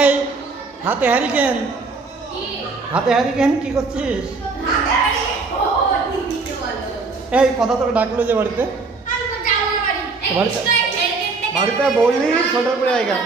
এই হাতে হ্যারিকেন, হাতে হ্যারিকেন কি করছিস? এই কথা তোকে ডাকলো যে বাড়িতে, বাড়িতে বললি ছোটার পরে আইগা।